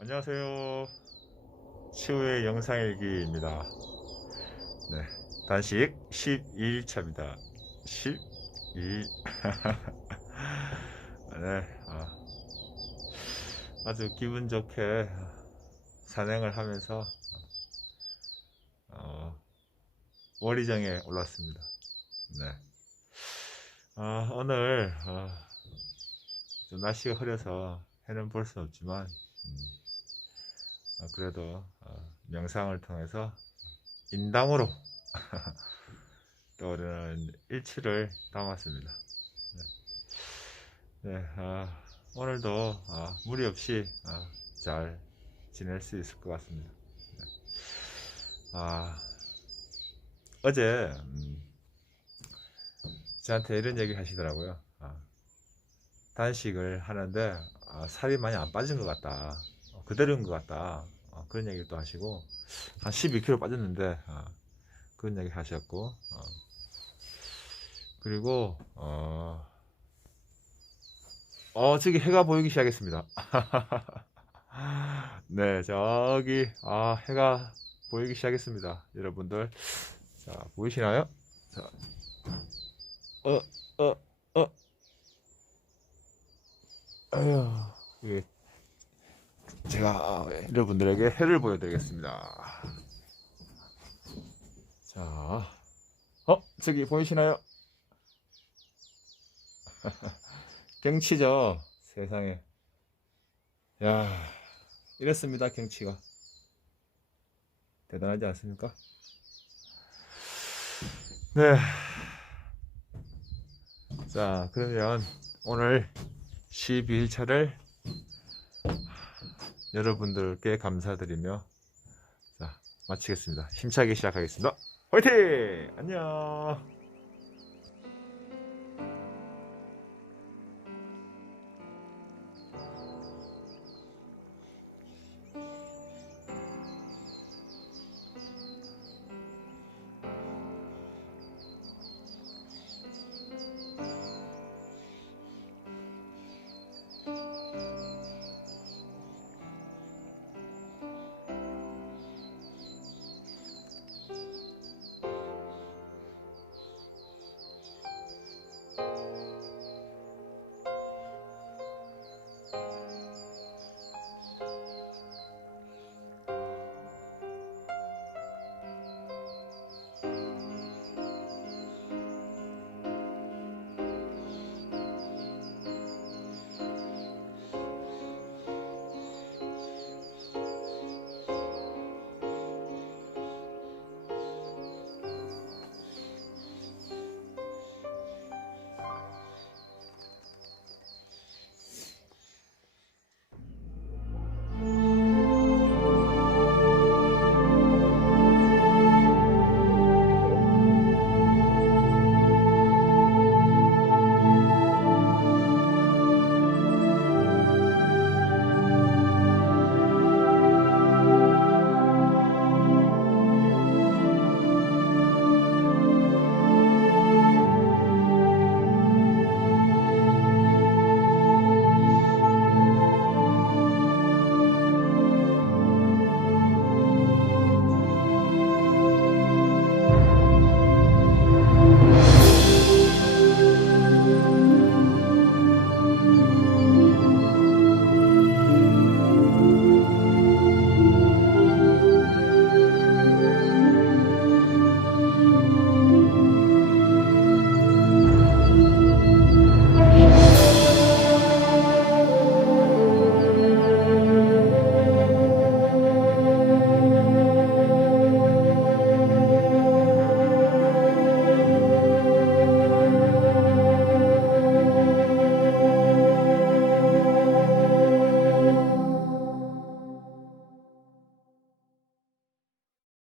안녕하세요. 치우의 영상일기입니다. 네. 단식 12일차입니다. 12. 네. 아, 아주 기분 좋게 산행을 하면서 어, 월리정에 올랐습니다. 네. 아, 오늘 아, 좀 날씨가 흐려서 해는 볼수 없지만 음, 어, 그래도 어, 명상을 통해서 인당으로 떠오르는 일치를 담았습니다. 네, 네, 아, 오늘도 아, 무리 없이 아, 잘 지낼 수 있을 것 같습니다. 네. 아, 어제 음, 저한테 이런 얘기 하시더라고요. 아, 단식을 하는데 아, 살이 많이 안 빠진 것 같다. 어, 그대로인 것 같다. 어, 그런 얘기를 또 하시고 한 12kg 빠졌는데 아, 그런 얘기 하셨고 어, 그리고 어, 어 저기 해가 보이기 시작했습니다. 네 저기 아 해가 보이기 시작했습니다. 여러분들 자 보이시나요? 자, 어, 어, 어. 아휴, 이게 제가 여러분들에게 해를 보여드리겠습니다. 자, 어, 저기 보이시나요? 경치죠, 세상에. 야, 이랬습니다, 경치가. 대단하지 않습니까? 네. 자, 그러면 오늘 12일차를 여러분들께 감사드리며 자, 마치겠습니다. 힘차게 시작하겠습니다. 화이팅! 안녕!